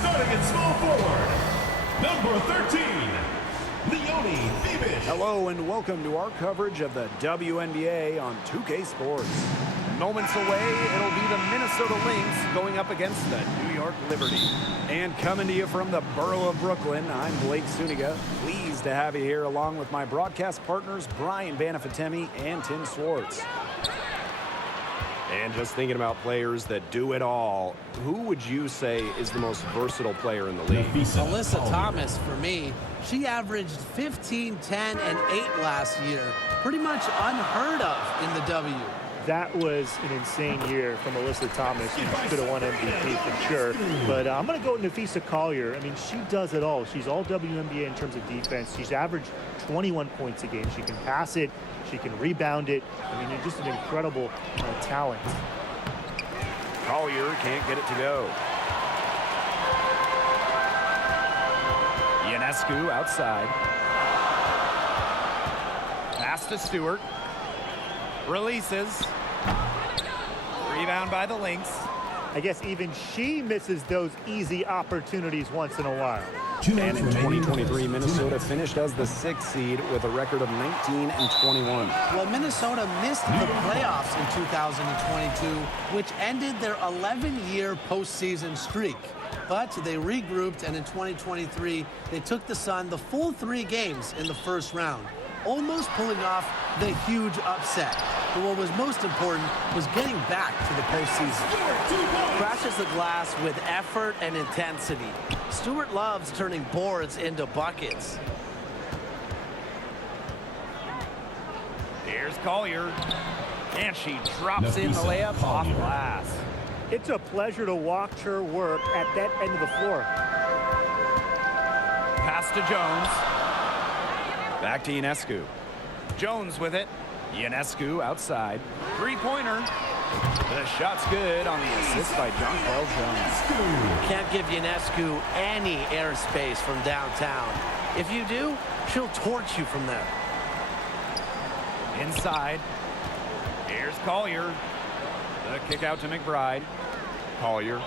Starting at small forward, number 13, Leonie Beamish. Hello and welcome to our coverage of the WNBA on 2K Sports. Moments away, it'll be the Minnesota Lynx going up against the New York Liberty. And coming to you from the borough of Brooklyn, I'm Blake Suniga. Pleased to have you here along with my broadcast partners, Brian Banafatemi and Tim Swartz. And just thinking about players that do it all, who would you say is the most versatile player in the league? Alyssa Thomas, for me. She averaged 15, 10, and 8 last year. Pretty much unheard of in the W. That was an insane year from Alyssa Thomas. She could have won MVP for sure. But I'm going to go with Nafisa Collier. I mean, she does it all. She's all WNBA in terms of defense. She's averaged 21 points a game. She can pass it. She can rebound it. I mean, just an incredible talent. Collier can't get it to go. Ionescu outside. Pass to Stewart. Releases. Rebound by the Lynx. I guess even she misses those easy opportunities once in a while. And in 2023, Minnesota finished as the 6th seed with a record of 19 and 21. Well, Minnesota missed the playoffs in 2022, which ended their 11-year postseason streak. But they regrouped, and in 2023, they took the Sun the full 3 games in the first round, almost pulling off the huge upset. But what was most important was getting back to the postseason. Crashes the glass with effort and intensity. Stewart loves turning boards into buckets. Here's Collier. And she drops in the layup off glass. It's a pleasure to watch her work at that end of the floor. Pass to Jones. Back to Ionescu. Jones with it. Ionescu outside. Three-pointer. The shot's good on the assist by Jonquel Jones. Can't give Ionescu any airspace from downtown. If you do, she'll torch you from there. Inside. Here's Collier. The kick out to McBride. Collier.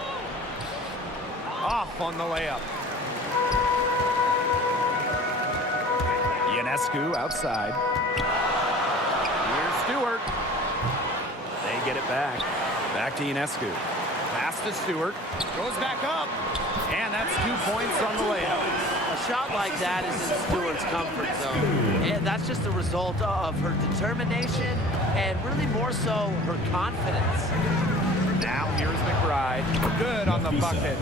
Off on the layup. Ionescu outside. Here's Stewart. They get it back. Back to Ionescu. Pass to Stewart. Goes back up. And that's 2 points on the layup. A shot like that is in Stewart's comfort zone. And that's just a result of her determination and really more so her confidence. Now here's McBride. Good on the bucket.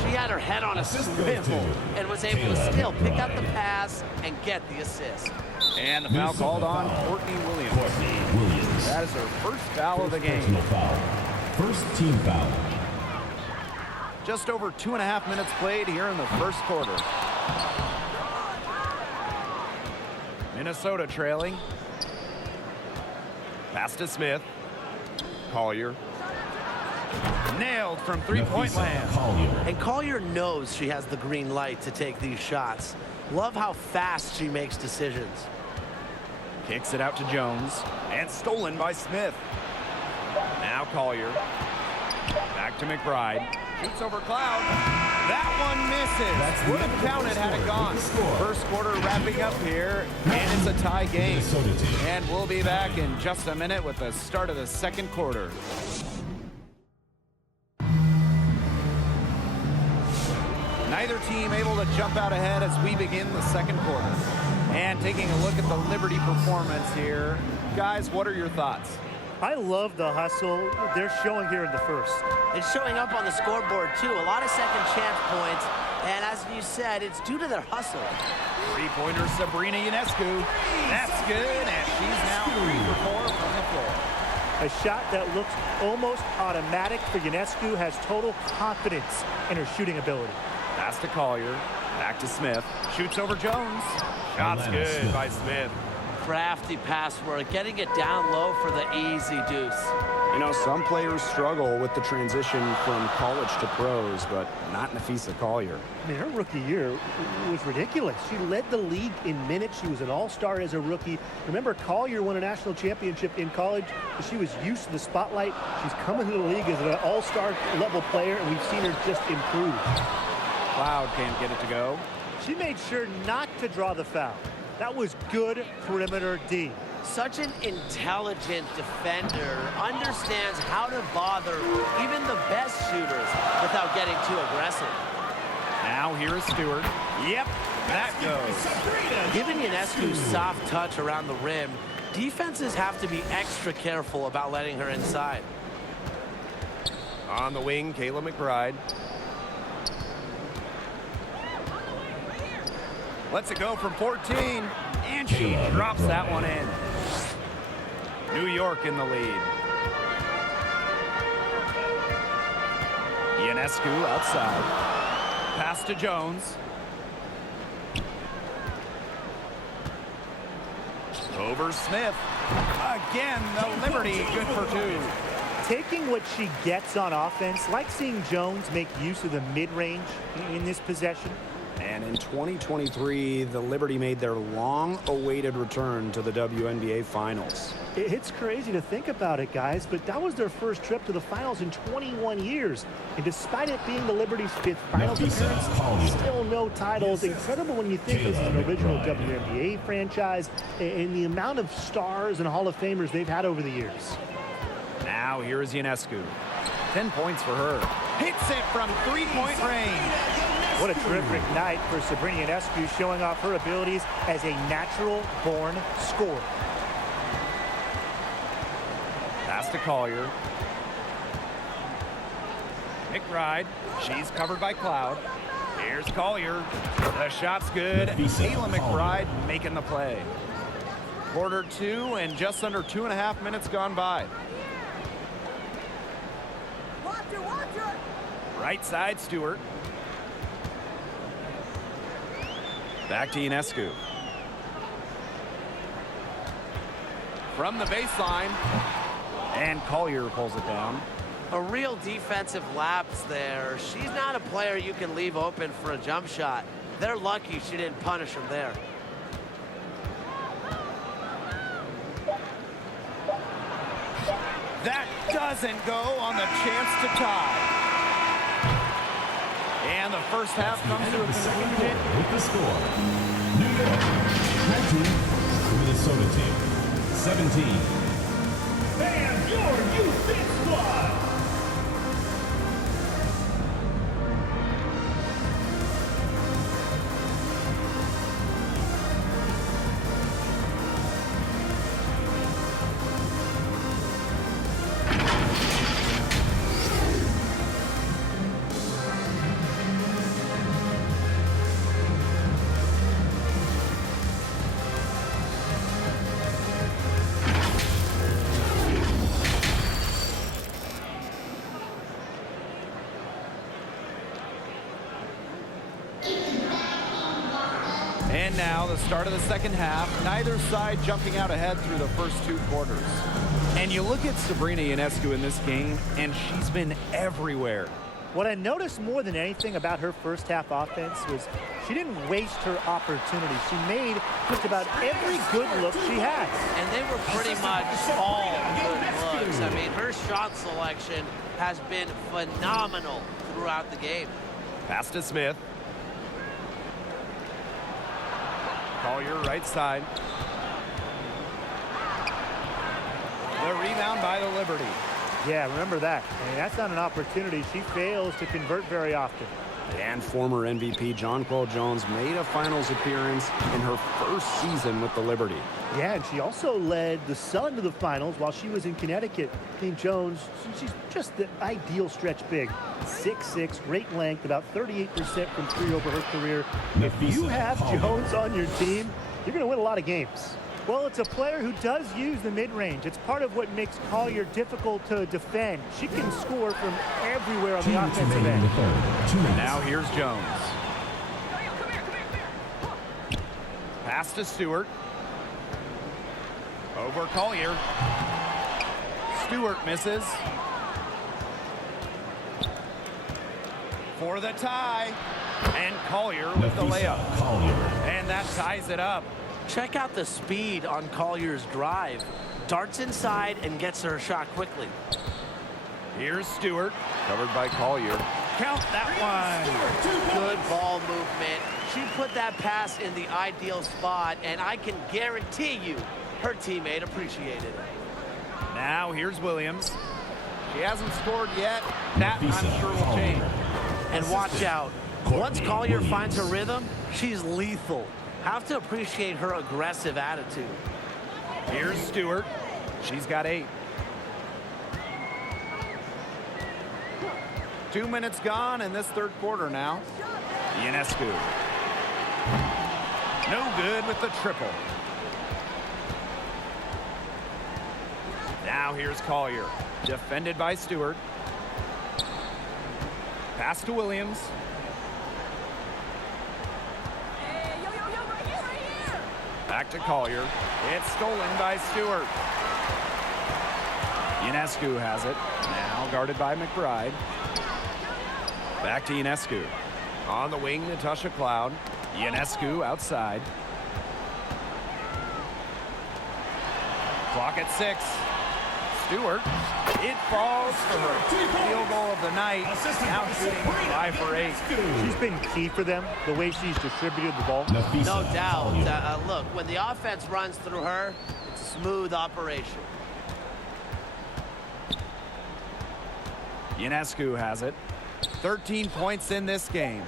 She had her head on a swivel and was able to still pick up the pass and get the assist. And the foul called on Courtney Williams. That is her first foul of the game. First team foul. Just over 2.5 minutes played here in the first quarter. Minnesota trailing. Pass to Smith. Collier. Nailed from three-point land. And Collier knows she has the green light to take these shots. Love how fast she makes decisions. Kicks it out to Jones. And stolen by Smith. Now Collier. Back to McBride. Shoots over Cloud. That one misses. Would have counted had it gone. First quarter wrapping up here, and it's a tie game. And we'll be back in just a minute with the start of the second quarter. Neither team able to jump out ahead as we begin the second quarter. And taking a look at the Liberty performance here. Guys, what are your thoughts? I love the hustle they're showing here in the first. It's showing up on the scoreboard, too. A lot of second chance points. And as you said, it's due to their hustle. Three-pointer Sabrina Ionescu. That's good, and she's now 3 for 4 from the floor. A shot that looks almost automatic for Ionescu, has total confidence in her shooting ability. Pass to Collier. Back to Smith. Shoots over Jones. Shot's good by Smith. Crafty pass work, getting it down low for the easy deuce. You know, some players struggle with the transition from college to pros, but not Nafisa Collier. I mean, her rookie year was ridiculous. She led the league in minutes. She was an all-star as a rookie. Remember, Collier won a national championship in college. She was used to the spotlight. She's coming to the league as an all-star level player, and we've seen her just improve. Cloud can't get it to go. She made sure not to draw the foul. That was good perimeter D. Such an intelligent defender, understands how to bother even the best shooters without getting too aggressive. Now here is Stewart. Yep, that goes. Given Ionescu's soft touch around the rim, defenses have to be extra careful about letting her inside. On the wing, Kayla McBride. Lets it go from 14, and she drops that one in. New York in the lead. Ionescu outside. Pass to Jones. Over Smith. Again, the Liberty, good for two. Taking what she gets on offense, like seeing Jones make use of the mid-range in this possession. And in 2023, the Liberty made their long-awaited return to the WNBA Finals. It's crazy to think about it, guys, but that was their first trip to the finals in 21 years. And despite it being the Liberty's 5th finals appearance, still no titles. Incredible when you think this is an original WNBA franchise and the amount of stars and Hall of Famers they've had over the years. Now here is Ionescu. 10 points for her. Hits it from three-point range. What a terrific night for Sabrina Ionescu, showing off her abilities as a natural-born scorer. Pass to Collier. McBride. She's covered by Cloud. Here's Collier. The shot's good. Kayla McBride making the play. Quarter 2 and just under 2.5 minutes gone by. Right side, Stewart. Back to Ionescu. From the baseline. And Collier pulls it down. A real defensive lapse there. She's not a player you can leave open for a jump shot. They're lucky she didn't punish him there. That doesn't go on the chance to tie. And the first half comes to a conclusion. With the score, New York 19, Minnesota team 17. And your U6 squad. And now the start of the second half. Neither side jumping out ahead through the first 2 quarters. And you look at Sabrina Ionescu in this game, and she's been everywhere. What I noticed more than anything about her first half offense was she didn't waste her opportunity. She made just about every good look she had. And they were pretty much all good looks. I mean, her shot selection has been phenomenal throughout the game. Pass to Smith. Collier right side. The rebound by the Liberty. Yeah, remember that. I mean, that's not an opportunity she fails to convert very often. And former MVP Jonquel Jones made a finals appearance in her first season with the Liberty. Yeah, and she also led the Sun to the finals while she was in Connecticut. I mean, Jones, she's just the ideal stretch big. 6'6", great length, about 38% from three over her career. If you have Jones on your team, you're going to win a lot of games. Well, it's a player who does use the mid-range. It's part of what makes Collier difficult to defend. She can score from everywhere on the offensive end. Now here's Jones. Pass to Stewart. Over Collier. Stewart misses. For the tie. And Collier with the layup. And that ties it up. Check out the speed on Collier's drive. Darts inside and gets her shot quickly. Here's Stewart, covered by Collier. Count that one. Good ball movement. She put that pass in the ideal spot, and I can guarantee you her teammate appreciated it. Now here's Williams. She hasn't scored yet. That I'm sure will change. And watch out. Once Collier finds her rhythm, she's lethal. Have to appreciate her aggressive attitude. Here's Stewart. She's got 8. 2 minutes gone in this third quarter now. Ionescu. No good with the triple. Now here's Collier. Defended by Stewart. Pass to Williams. Back to Collier. It's stolen by Stewart. Ionescu has it. Now guarded by McBride. Back to Ionescu. On the wing, Natasha Cloud. Ionescu outside. Clock at 6. Stewart. It falls for her field goal of the night. Now shooting 5 for 8. She's been key for them, the way she's distributed the ball. No doubt. Look, when the offense runs through her, it's a smooth operation. Ionescu has it. 13 points in this game.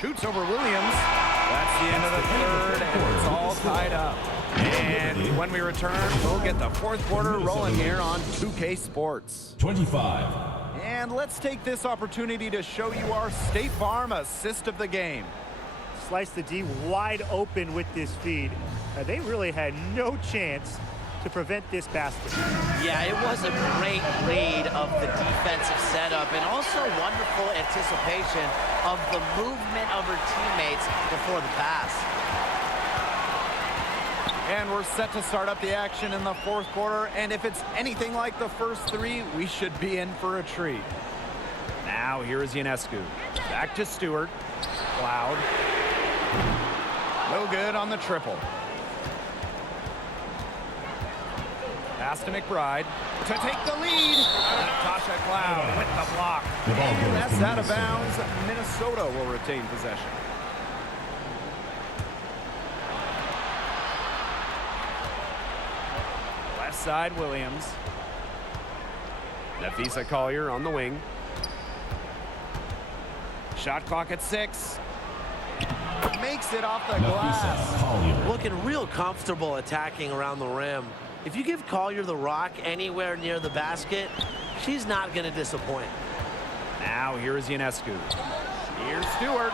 Shoots over Williams. That's the end of the third, and it's all tied up. And when we return, we'll get the fourth quarter rolling here on 2K Sports. 25. And let's take this opportunity to show you our State Farm assist of the game. Slice the D wide open with this feed. They really had no chance to prevent this basket. Yeah, it was a great read of the defensive setup and also wonderful anticipation of the movement of her teammates before the pass. And we're set to start up the action in the fourth quarter, and if it's anything like the first 3, we should be in for a treat. Now here is Ionescu. Back to Stewart. Cloud. No good on the triple. Pass to McBride to take the lead. Natasha Cloud with the block. And that's out of bounds. Minnesota will retain possession. Left side, Williams. Nafisa Collier on the wing. Shot clock at 6. Makes it off the glass. Looking real comfortable attacking around the rim. If you give Collier the rock anywhere near the basket, she's not going to disappoint. Now here is Ionescu. Here's Stewart.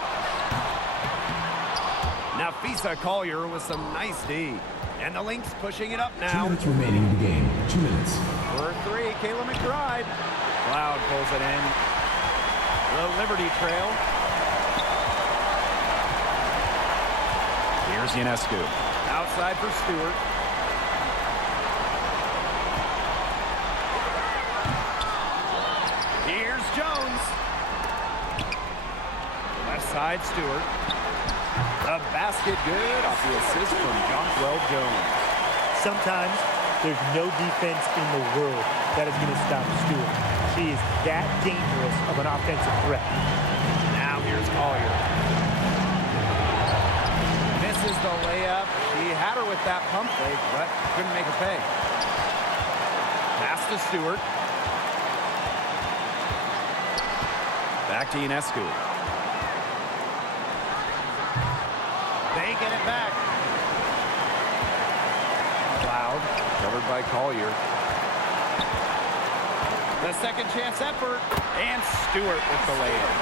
Nafisa Collier with some nice D. And the Lynx pushing it up now. 2 minutes remaining in the game. 2 minutes. For 3, Kayla McBride. Cloud pulls it in. The Liberty Trail. Here's Ionescu. Outside for Stewart. Here's Jones. Left side, Stewart. The basket good off the assist from Jonquel Jones. Sometimes there's no defense in the world that is going to stop Stewart. She is that dangerous of an offensive threat. Now here's Collier. Misses the layup. She had her with that pump fake, but couldn't make it pay. Pass to Stewart. Back to Ionescu. They get it back. Cloud, covered by Collier. The second chance effort, and Stewart with the layup.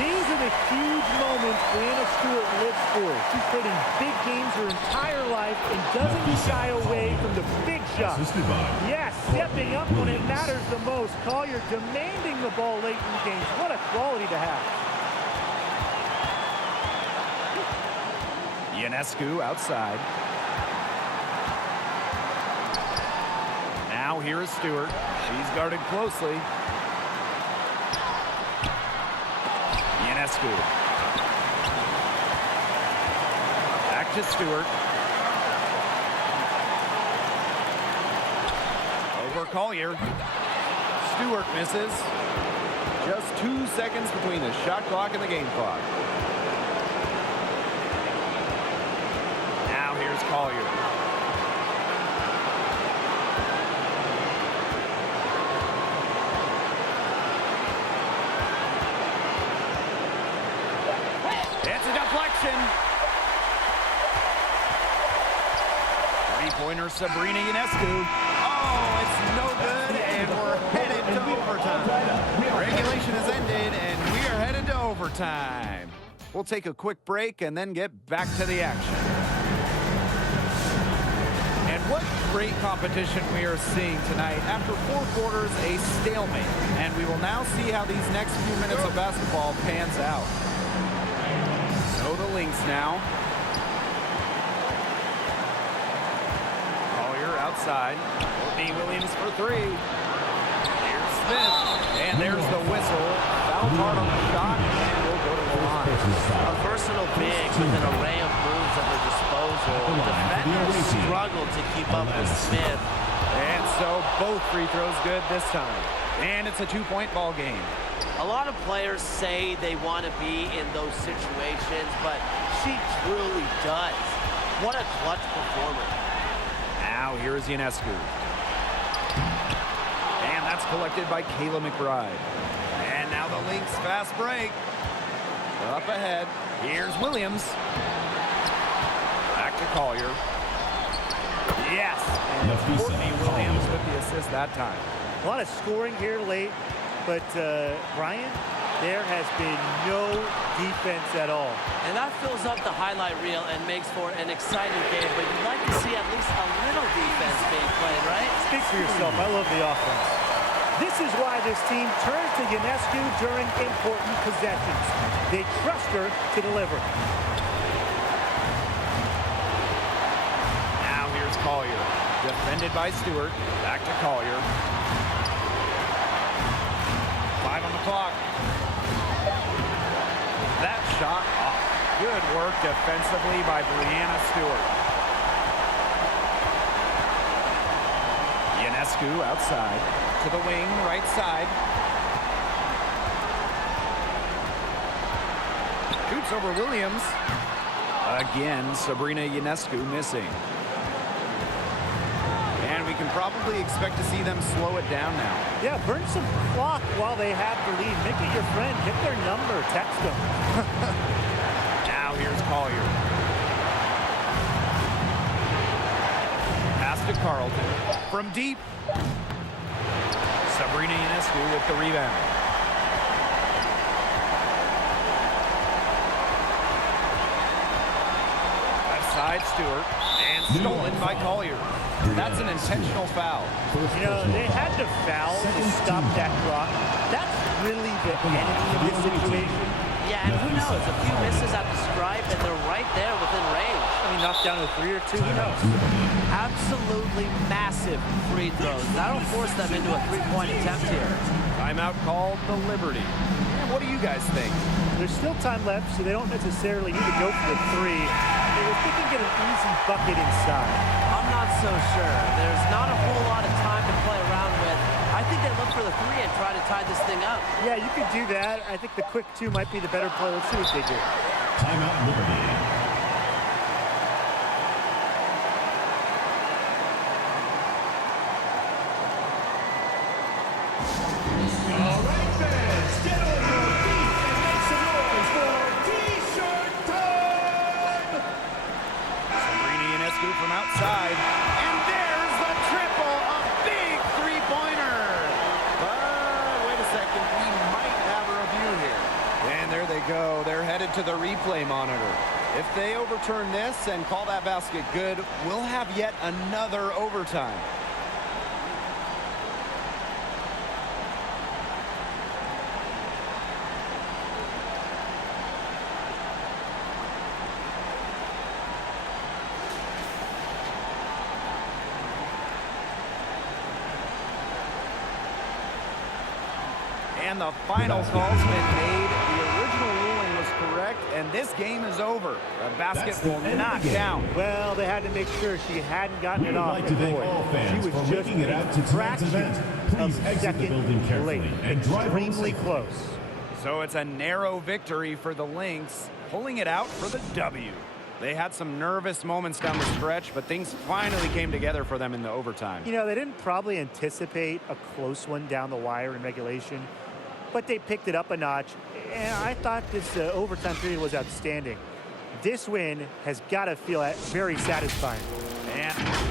These are the huge moments Brianna Stewart lives for. She's played in big games her entire life and doesn't shy away from the big shots. Yes, stepping up when it matters the most. Collier demanding the ball late in games. What a quality to have. Ionescu outside. Now here is Stewart. She's guarded closely. Ionescu. Back to Stewart. Over Collier. Stewart misses. Just 2 seconds between the shot clock and the game clock. Now here's Collier. It's a deflection. Three-pointer Sabrina Ionescu. Oh, it's no good, and we're headed to overtime. Regulation has ended, and we are headed to overtime. We'll take a quick break and then get back to the action. And what great competition we are seeing tonight. After 4 quarters, a stalemate. And we will now see how these next few minutes of basketball pans out. So the Lynx now. Collier outside. Courtney Williams for 3. Here's Smith. And there's the whistle. Foul hard on the shot. And we'll go to the line. A versatile big with an array of moves at their disposal. Defenders struggle to keep up with Smith. And so both free throws good this time. And it's a 2-point ball game. A lot of players say they want to be in those situations, but she truly does. What a clutch performer. Now here's Ionescu. And that's collected by Kayla McBride. And now the Lynx fast break. Up ahead. Here's Williams. Back to Collier. Yes. And Courtney Williams with the assist that time. A lot of scoring here late, but Brian, there has been no defense at all. And that fills up the highlight reel and makes for an exciting game, but you'd like to see at least a little defense being played, right? Speak for yourself. I love the offense. This is why this team turns to Ionescu during important possessions. They trust her to deliver. Now here's Collier. Defended by Stewart. Back to Collier. 5 on the clock. That shot off. Good work defensively by Brianna Stewart. Ionescu outside. To the wing, right side. Shoots over Williams. Again, Sabrina Ionescu missing. And we can probably expect to see them slow it down now. Yeah, burn some clock while they have the lead. Make it your friend. Get their number. Text them. Now here's Collier. Pass to Carlton. From deep. Sabrina Ionescu with the rebound. Left side Stewart. And stolen by Collier. That's an intentional foul. You know, they had to foul to stop that clock. That's really the enemy of this situation. Yeah, and who knows? A few misses at the stripe, and they're right there within range. I mean, knocked down to 3 or 2, who knows? Absolutely massive free throws. That'll force them into a 3-point attempt here. Timeout called the Liberty. And what do you guys think? There's still time left, so they don't necessarily need to go for the 3. If they can get an easy bucket inside. I'm not so sure. There's not a whole lot of time to play around with. I think they look for the 3 and try to tie this thing up. Yeah, you could do that. I think the quick 2 might be the better play. Let's see what they do. Timeout Liberty. All right, fans, get on your feet and make some noise for T-shirt time! Sabrina Ionescu from outside. And there's the triple, a big three-pointer. But wait a second, we might have a review here. And there they go. They're headed to the replay monitor. If they overturn this and call that basket good, we'll have yet another overtime. And the final call's been made. The original ruling was correct, and this game is over. The basket That's the will end of not the game. count. Well, they had to make sure she hadn't gotten We it would off like to thank before. all fans She for was just making it out to a tonight's fraction event. Please of exit the second building carefully late. and drive home Extremely safely. close. So it's a narrow victory for the Lynx, pulling it out for the W. They had some nervous moments down the stretch, but things finally came together for them in the overtime. You know, they didn't probably anticipate a close one down the wire in regulation, but they picked it up a notch, and I thought this overtime period was outstanding. This win has got to feel very satisfying. And